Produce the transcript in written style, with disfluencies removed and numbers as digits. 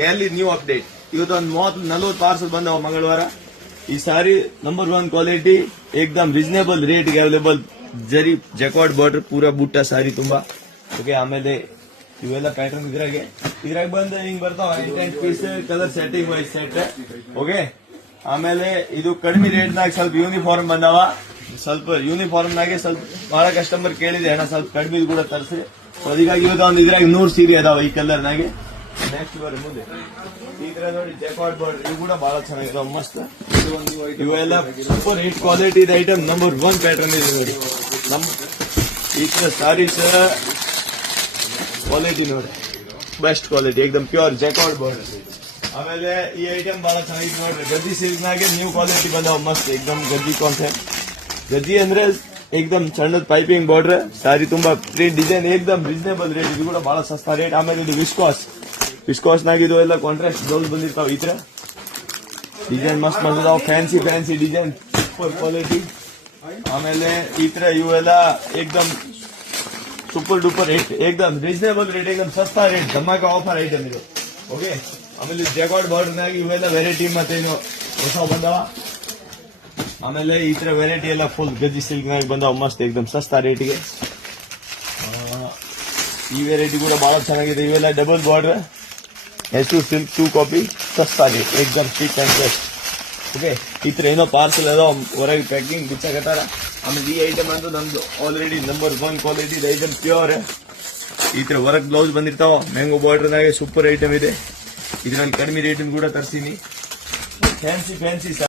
Daily new update. ಇವತ್ತೊಂದು 30-40 parcel ಬಂದವ ಮಂಗಳವಾರ. ಈ ಸಾರಿ ನಂಬರ್ 1 ಕ್ವಾಲಿಟಿ ಏಕ್ದಮ್ ರೀಸನೇಬಲ್ ರೇಟ್ ಗೆ ಅವೈಲೇಬಲ್. ಜರಿ ಜಕಾರ್ಡ್ ಬಾರ್ಡರ್ ಪೂರಾ ಬುಟ್ಟ ಸಾರಿ ತುಂಬಾ ಓಕೆ. ಆಮೇಲೆ ಇವೆಲ್ಲ ಪ್ಯಾಟರ್ನ್ ಇದ್ರಾಗ ಬಂದ ಹಿಂಗ್ ಬರ್ತಾವ 8 piece colour setting wise set okay. ಆಮೇಲೆ ಇದು ಕಡಿಮೆ ರೇಟ್ ನಾಗ ಸ್ವಲ್ಪ ಯೂನಿಫಾರ್ಮ್ ಬಂದಾವ. ಸ್ವಲ್ಪ ಯೂನಿಫಾರ್ಮ್ ನಾಗೆ ಸ್ವಲ್ಪ ಬಹಳ ಕಸ್ಟಮರ್ ಕೇಳಿದೆ ಅಣ್ಣ ಸ್ವಲ್ಪ ಕಡಿಮೆ ಕೂಡ ತರಿಸಿ. ಅದಕ್ಕಾಗಿ ಇವತ್ತು ಒಂದು ಇದ್ರಾಗ 100 ಸೀರೆ ಅದಾವ ಈ ಕಲರ್ ನಾಗೆ. ನೆಕ್ಸ್ಟ್ ಬರ ಮುಂದೆ ಈ ತರ ನೋಡಿ ಜಕಾರ್ಡ್ ಬಾರ್ಡರ್ ಇವು ಕೂಡ ಬಹಳ ಚೆನ್ನಾಗಿದಾವ ಮಸ್ತ್. ಇವೆಲ್ಲ super hit quality item number 1 pattern ಇದೆ ನೋಡಿ. ನಮ್ ಈ ತರ ಸಾರೀಸ್ ಕ್ವಾಲಿಟಿ ನೋಡಿ ಬೆಸ್ಟ್ ಕ್ವಾಲಿಟಿ ಏಕದಮ್ ಪ್ಯೂರ್ ಜಕಾರ್ಡ್ ಬಾರ್ಡರ್. ಆಮೇಲೆ ಈ ಐಟಮ್ ಬಹಳ ಚೆನ್ನಾಗಿದೆ ನೋಡ್ರಿ. ಗದ್ದಿ ಸಿಲ್ಕ್ ನಾಗೆ ನ್ಯೂ ಕ್ವಾಲಿಟಿ ಬಂದಾವ ಮಸ್ತ್ ಏಕದಮ್ ಗದ್ದಿ ಕಾನ್ಸೆಪ್ಟ್. ಗದ್ದಿ ಅಂದ್ರೆ ಏಕದಮ್ ಸಣ್ಣದ ಪೈಪಿಂಗ್ ಬಾರ್ಡರ್ ಸಾರಿ ತುಂಬಾ ಪ್ರಿಂಟ್ ಡಿಸೈನ್ ಏಕದಮ್ ರೀಸನೇಬಲ್ ರೇಟ್. ಇದು ಕೂಡ ಬಹಳ ಸಸ್ತಾ ರೇಟ್. ಆಮೇಲೆ ಇದು ವಿಸ್ಕಾಸ್ ನಾಗ ಇದು ಎಲ್ಲ ಕಾಂಟ್ರಾಸ್ಟ್ ಬ್ಲೌಸ್ ಬಂದಿರ್ತಾವ. ಈ ತರ ಡಿಸೈನ್ ಮಸ್ತ್ ಬಂದಿದಾವ. Fancy design super quality. ಆಮೇಲೆ ಈ ತರ ಇವೆಲ್ಲ ಏಕದಮ್ ಸೂಪರ್ ಡೂಪರ್ ರೇಟ್ ಏಕದಮ್ ರೀಸನೇಬಲ್ ರೇಟ್ ಏಕದಮ್ ಸಸ್ತಾ ರೇಟ್ ಧಮಾಕ ಆಫರ್ ಐಟಮ್ ಇದು ಓಕೆ. ಆಮೇಲೆ ಜಕಾರ್ಡ್ ಬಾರ್ಡರ್ ನಾಗ ಇವೆಲ್ಲ ವೆರೈಟಿ ಮತ್ತೇನು ಹೊಸ ಬಂದವ. ಆಮೇಲೆ ಈ ತರ ವೆರೈಟಿ ಎಲ್ಲ ಫುಲ್ ಗಜ್ಜಿ ಸಿಲ್ಕ್ ನಾಗ ಬಂದವ ಮಸ್ತ್ ಏಕದಮ್ ಸಸ್ತಾ ರೇಟ್ಗೆ. ಈ ವೆರೈಟಿ ಕೂಡ ಬಹಳ ಚೆನ್ನಾಗಿದೆ. ಇವೆಲ್ಲ ಡಬಲ್ ಬಾರ್ಡರ್ ಹೆಸರು ಸಿಲ್ಕ್ 2 ಕಾಪಿ ಸಸ್ತಾ ರೇಟ್ ಏಕದಮ್ ಸ್ಟಿಕ್ ಅಂಡ್ ಬೆಸ್ಟ್ ಓಕೆ. ಈ ತರ ಏನೋ ಪಾರ್ಸಲ್ ಅದ ಹೊರಗೆ ಪ್ಯಾಕಿಂಗ್ ಬಿಚ್ಚಾಕತ್ತಾರ. ಆಮೇಲೆ ಈ ಐಟಮ್ ಅಂತೂ ನಮ್ದು already number 1 quality item pure. ಈ ತರ ವರ್ಕ್ ಬ್ಲೌಸ್ ಬಂದಿರ್ತಾವ ಮ್ಯಾಂಗೋ ಬಾರ್ಡರ್ ನಾಗೆ ಸೂಪರ್ ಐಟಮ್ ಇದೆ. ಇದ್ರಲ್ಲಿ ಕಡಿಮೆ ರೇಟ್ ಕೂಡ ತರ್ಸೀನಿ. ಫ್ಯಾನ್ಸಿ